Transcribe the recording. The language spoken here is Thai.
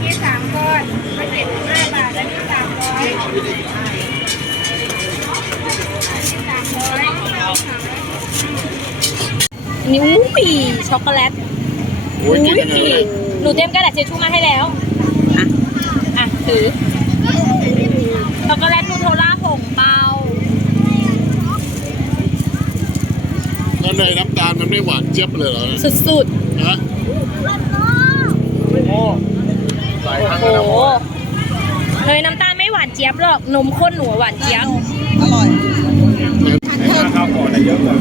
กี้สามก้อนมาเจ็ดสิบห้าบาทอันนี้สามร้อยอันนี้สามร้อยสามร้อยนิ้วปีช็อกโกแลตโอ้ยกินกันเลยหนูเตรียมกระดาษเช็ดชู่มาให้แล้ว อะ อะถือช็อกโกแลตนูโทล่าผงเบาแล้วในน้ำตาลมันไม่หวานเจี๊ยบเลยเหรอ สุดฮะโอ้หลายครั้ง ๆ แล้ว โอ้นะโหเนยน้ำตาลไม่หวานเจี๊ยบหรอก นมข้นหนูหวานเจี๊ยบข้าวก่อนเยอะกว่า